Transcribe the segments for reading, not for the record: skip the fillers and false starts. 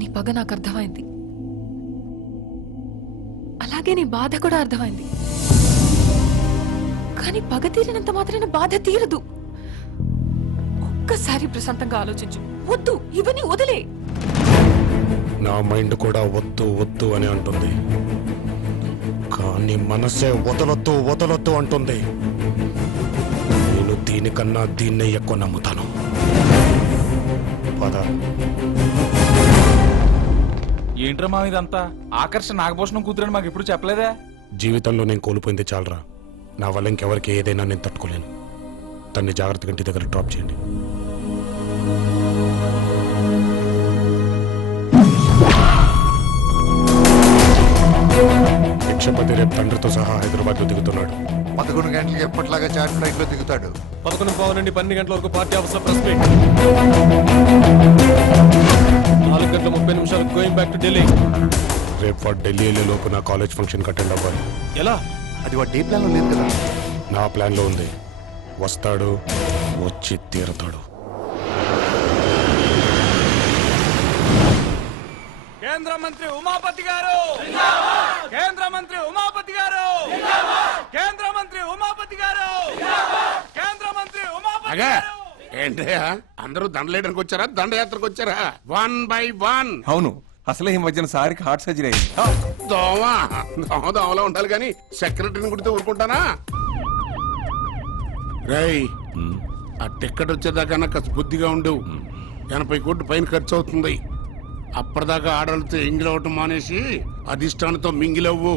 నీ పగ నాకు అర్థమైంది, అలాగే నీ బాధ కూడా అర్థమైంది. కానీ పగ తీరినంత మాత్రాన బాధ తీరదు. ఒక్కసారి ప్రశాంతంగా ఆలోచించు. వద్దు, ఇవన్నీ వదిలే. నా మైండ్ కూడా వద్దు వద్దు అని అంటుంది, కానీ మనసే వదలొద్దు వదలొద్దు అంటుంది. నేను దీనికన్నా దీన్నే ఎక్కువ నమ్ముతాను. పద. ఏంట్రా మా ఇదంతా? ఆకర్షణ నాగభూషణం కూతురని మాకు ఎప్పుడు చెప్పలేదా? జీవితంలో నేను కోల్పోయింది చాలరా. నా వల్ల ఇంకెవరికి ఏదైనా నేను తట్టుకోలేను. తన్ని జాగ్రత్తగా ఇంటి దగ్గర డ్రాప్ చేయండి. భిక్షపతి రేపు తండ్రితో సహా హైదరాబాద్ లో దిగుతున్నాడు. 11 గంటలకు ఎప్పటిలాగా చార్ట్ ఫ్లైట్ లో దిగుతాడు. 11:15 నుండి 12 గంటల వరకు party officer press meet. 4:30 going back to Delhi. రేపు వాడు ఢిల్లీ వెళ్ళే లోపు నా కాలేజ్ ఫంక్షన్ అటెండ్ అవ్వాలి. ఎలా? అది వాడు డే ప్లాన్ లో లేదు కదా. నా ప్లాన్ లో ఉంది. వస్తాడు, వచ్చి తీరతాడు. కేంద్ర మంత్రి ఉమాపతి గారు, కేంద్ర మంత్రి ఉమాపతి గారు, కేంద్ర మంత్రి ఉమాపతి గారు, కేంద్ర మంత్రి ఉమాపతి గారు. ఏంటయ్యా అందరూ దండలేయడానికి వచ్చారా, దండయాత్రకు వచ్చారా? 1 by 1. అవును, అసలే ఈ మధ్యన సారికి హార్ట్ సర్జరీ అయింది. దోమలో ఉండాలి కానీ సెక్రటరీని కుడితే ఊరుకుంటానా? రేయ్, ఆ టికెట్ వచ్చేదాకా నాకు బుద్ధిగా ఉండు. 80 కోట్లు పైన ఖర్చు అవుతుంది. అప్పటిదాకా ఆడలతో ఎంగిలవటం మానేసి అధిష్టానంతో మింగిలవ్వు.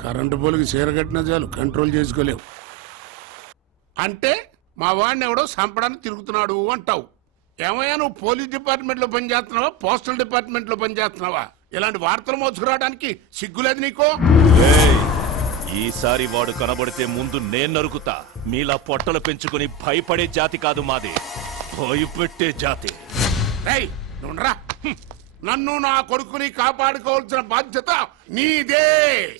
కరెంటు పోలికి చీరగట్టిన చాలు కంట్రోల్ చేసుకోలేవు. అంటే మా వాడిని ఎవడో సంపడానికి తిరుగుతున్నాడు అంటావు. ఏమయ్యా, నువ్వు పోలీస్ డిపార్ట్మెంట్ లో పనిచేస్తున్నావా, పోస్టల్ డిపార్ట్మెంట్ లో పనిచేస్తున్నావా? ఇలాంటి వార్తలు మోసుకురావడానికి సిగ్గులేదు నీకో? ఈసారి వాడు కనబడితే ముందు నేను నరుకుతా. మీలా పొట్టలు పెంచుకుని భయపడే జాతి కాదు మాది, భయపెట్టే జాతి. రేయ్, నువ్వురా. నన్ను నా కొడుకుని కాపాడుకోవాల్సిన బాధ్యత నీదే.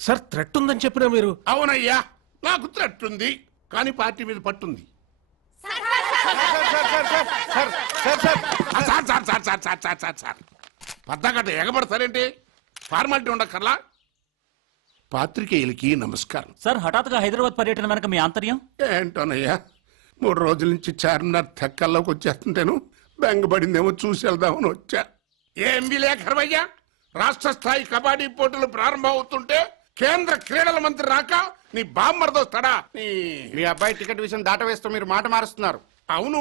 సార్ థ్రెట్ ఉందని చెప్పినా మీరు? అవునయ్యా, నాకు థ్రెట్ ఉంది, కానీ పార్టీ మీద పట్టుంది. పద్దగట్ట ఎగబడతారేంటి? ఫార్మాలిటీ ఉండక్కర్లా. పాత్రికేయులకి నమస్కారం. సార్, హఠాత్తుగా హైదరాబాద్ పర్యటన వెనక మీ ఆంతర్యం ఏంటోనయ్యా, 3 రోజుల నుంచి చార్మినార్ తెక్కల్లోకి వచ్చేస్తుంటేను బెంగపడిందేమో చూసి వెళ్దామని వచ్చా. ఏం విలేకరవయ్యా, రాష్ట్ర స్థాయి కబడ్డీ పోటీలు ప్రారంభం అవుతుంటే కేంద్ర క్రీడల మంత్రి రాక నీ బామ్మర్దొస్తాడా? మీ అబ్బాయి టికెట్ విషయం దాటవేస్తూ మీరు మాట మారుస్తున్నారు. అవును,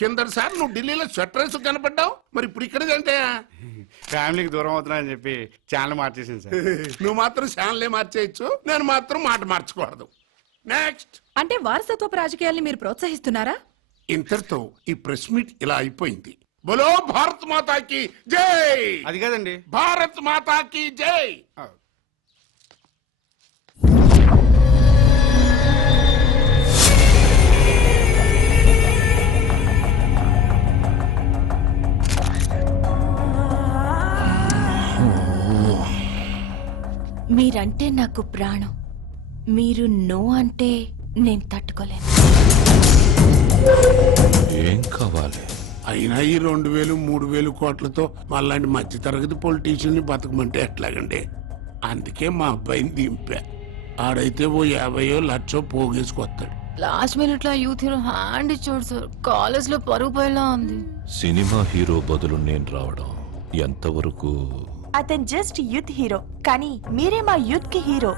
కిందసారి నువ్వు ఢిల్లీలో స్వెటర్ వేసు కనపడ్డావు, మరి ఇప్పుడు ఇక్కడేంటే? ఫ్యామిలీకి దూరం అవుతున్నానని చెప్పి ఛానల్ మార్చేసింది సార్. నువ్వు మాత్రం ఛానలే మార్చేయచ్చు, నేను మాత్రం మాట మార్చకూడదు. నెక్స్ట్. అంటే వారసత్వపు రాజకీయాల్ని మీరు ప్రోత్సహిస్తున్నారా? ఇంతటితో ఈ ప్రెస్ మీట్ ఇలా అయిపోయింది. బోలో భారత్ మాతాకి జై. అది కదండి, భారత్ మాతాకి జై. మీరంటే నాకు ప్రాణం. మీరు నో అంటే నేను తట్టుకోలేను. ఏం కావాలి? అయినా ఈ 2000, 3000 కోట్లతో మళ్ళాంటి మధ్యతరగతి పొలిటీషియన్ ని బతకమంటే ఎట్లాగండి? అందుకే మా అబ్బాయిని దింపా. ఆడైతే ఓ 50 లక్షో పోగేసుకొస్తాడు. లాస్ట్ మినిట్ లో యూత్ హీరో హ్యాండ్ ఇచ్చాడు సార్. కాలేజ్ లో పరుగు పోయేలా ఉంది. సినిమా హీరో బదులు నేను రావడం ఎంతవరకు? అతను జస్ట్ యూత్ హీరో, కానీ మీరే మా యూత్ కి hero.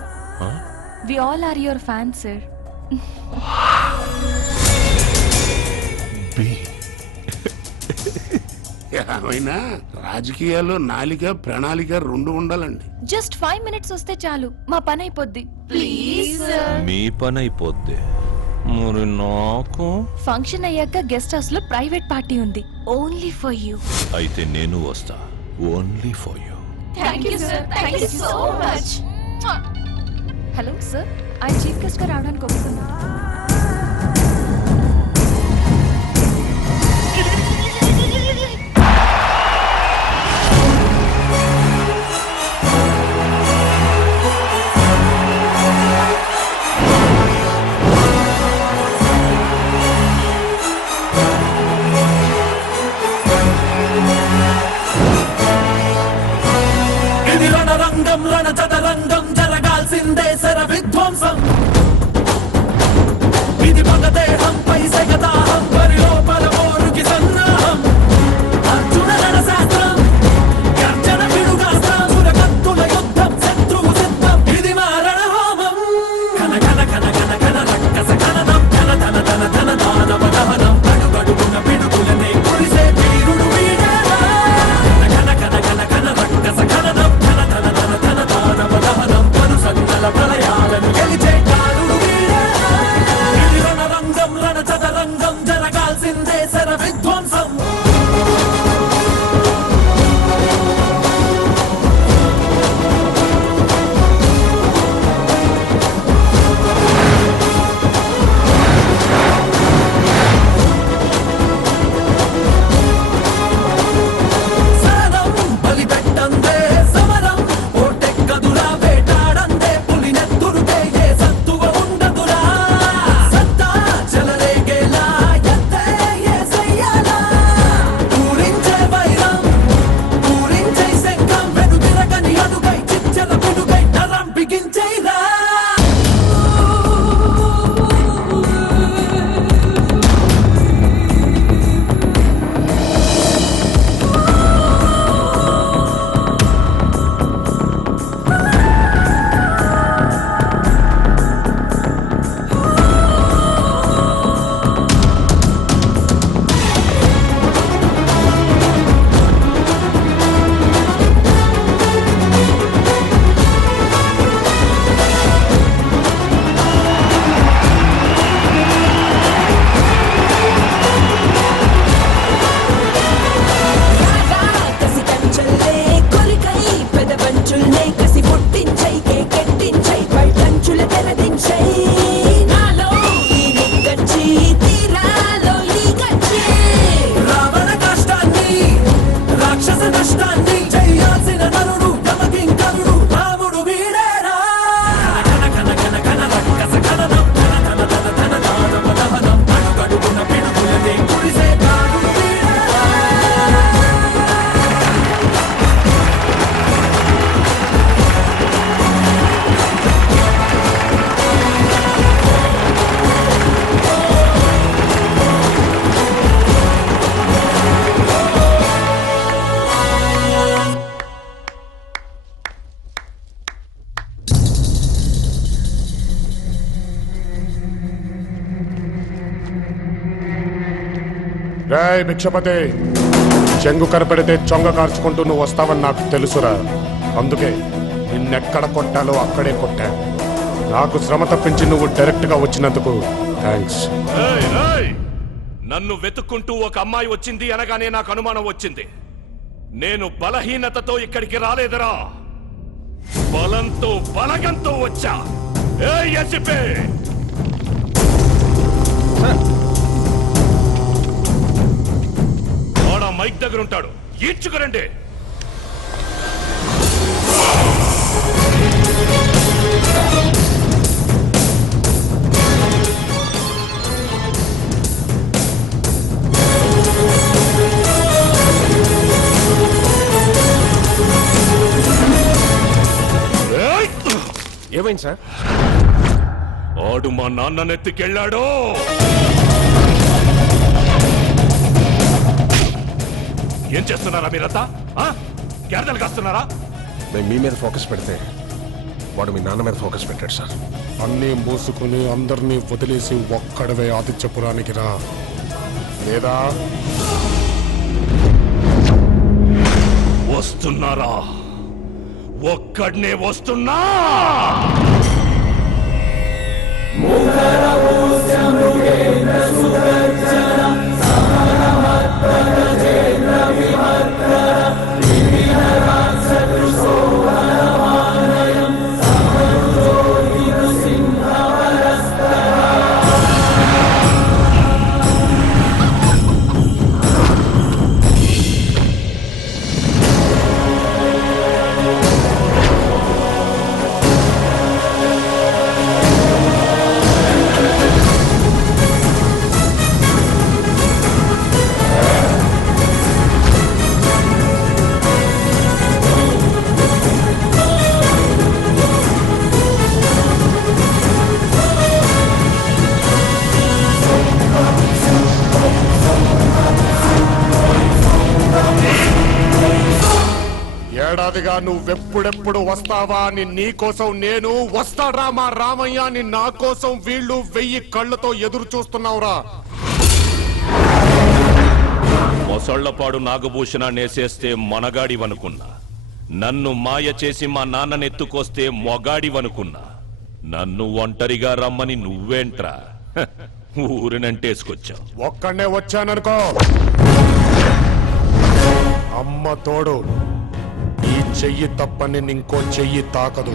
We all are your fans sir. ఏమైనా రాజకీయాల్లో నాలిక ప్రణాళిక 2 ఉండాలండి. జస్ట్ 5 minutes వస్తే చాలు, మా పని అయిపోద్ది. Please sir. మీ పని అయిపోద్ది, మరి నాకు? ఫంక్షన్ అయ్యాక గెస్ట్ హౌస్ లో ప్రైవేట్ పార్టీ ఉంది, ఓన్లీ ఫర్ యూ. అయితే నేను వస్తా, only for you. Thank you sir, thank you so much. Hello sir, ఆయన చీఫ్ గెస్ట్ గా రావడానికి ఒప్పుకున్నా. రేయ్ భిక్షపతి, చెంగు కనపెడితే చొంగ కార్చుకుంటూ నువ్వు వస్తావని నాకు తెలుసురా. అందుకే నిన్నెక్కడ కొట్టాలో అక్కడే కొట్టా. నాకు శ్రమ తప్పించి నువ్వు డైరెక్ట్ గా వచ్చినందుకు థ్యాంక్స్. ఏయ్, ఏయ్! నన్ను వెతుక్కుంటూ ఒక అమ్మాయి వచ్చింది అనగానే నాకు అనుమానం వచ్చింది. నేను బలహీనతతో ఇక్కడికి రాలేదురా, బలంతో బలగంతో వచ్చా. ఏయ్ ఎసిపే, వాడ మైక్ దగ్గర ఉంటాడు, ఈడ్చుకురండి. ఏయ్! ఏమైంది సార్? ఆడు మా నాన్ననెత్తికెళ్ళాడు. ఏం చేస్తున్నారా మీరంతా? కేరళలు కాస్తున్నారా? మేము మీ మీద ఫోకస్ పెడితే వాడు మీ నాన్న మీద ఫోకస్ పెట్టాడు సార్. అన్నీ మూసుకుని అందరినీ వదిలేసి ఒక్కడవే ఆదిత్యపురానికి రా, లేదా వస్తున్నారా? ఒక్కడనే వస్తున్నా. ఏడాదిగా నువ్వెప్పుడెప్పుడు వస్తావా అని నీ కోసం నేను, వస్తాడ్రా మా రామయ్య అని నా కోసం వీళ్ళు 1000 కళ్ళతో ఎదురు చూస్తున్నావురా. మొసళ్లపాడు నాగభూషణాన్నేసేస్తే మనగాడివనుకున్నా, నన్ను మాయ చేసి మా నాన్ననెత్తుకొస్తే మొగాడివనుకున్నా. నన్ను ఒంటరిగా రమ్మని నువ్వేంట్రా ఊరినంటేసుకొచ్చావు. ఒక్కడనే వచ్చాననుకో, అమ్మ తోడు, ఈ చెయ్యి తప్పని ఇంకో చెయ్యి తాకదు.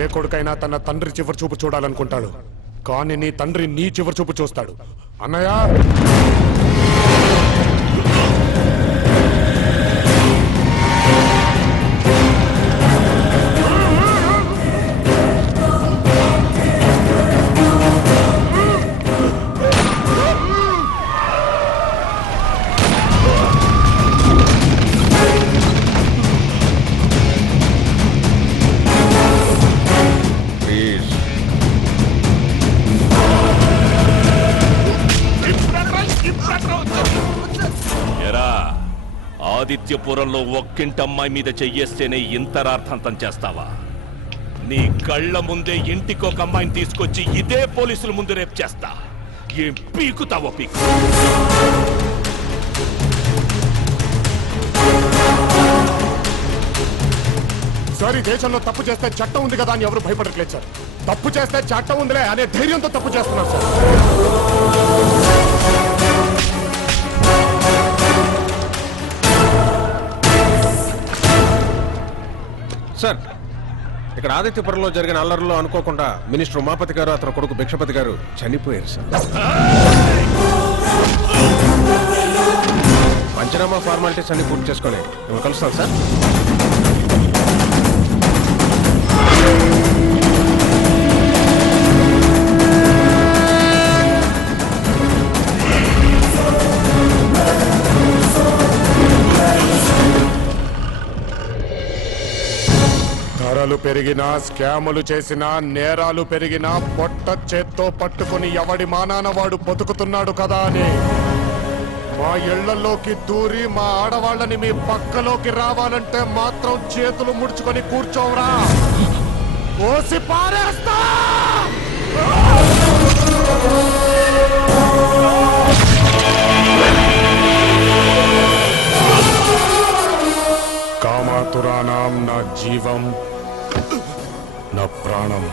ఏ కొడుకైనా తన తండ్రి చివరి చూపు చూడాలనుకుంటాడు, కానీ నీ తండ్రి నీ చివరి చూపు చూస్తాడు. అన్నయ్య, ఇప్పుడెక్కడ అగస్త్యపురంలో ఒక్కింటమ్మాయి మీద చెయ్యేస్తేనే ఇంత రార్థంతం చేస్తావా? నీ కళ్ళ ముందే ఇంటికొక అమ్మాయిని తీసుకొచ్చి ఇదే పోలీసుల ముందు రేపు చేస్తా. ఏం పీకుతావో పీకు. సార్, ఈ దేశంలో తప్పు చేస్తే చట్టం ఉంది కదా అని ఎవరు భయపడట్లేదు సార్. తప్పు చేస్తే చట్టం ఉందిలే అనే ధైర్యంతో తప్పు చేస్తున్నారు సార్. సార్, ఇక్కడ ఆదిత్యపురంలో జరిగిన అల్లర్లో అనుకోకుండా మినిస్టర్ ఉమాపతి గారు అతని కొడుకు భిక్షపతి గారు చనిపోయారు సార్. పంచనామా ఫార్మాలిటీస్ అన్ని పూర్తి చేసుకొని మేము కలుస్తాం సార్. ధరలు పెరిగినా, స్కాములు చేసినా, నేరాలు పెరిగినా పొట్ట చేత్తో పట్టుకుని ఎవడి మానాన వాడు బతుకుతున్నాడు కదా అని మా ఇళ్లలోకి దూరి మా ఆడవాళ్ళని మీ పక్కలోకి రావాలంటే మాత్రం చేతులు ముడుచుకొని కూర్చోవరా, కోసి పారేస్తా. కామాతురాణం నా జీవం, నా ప్రాణం.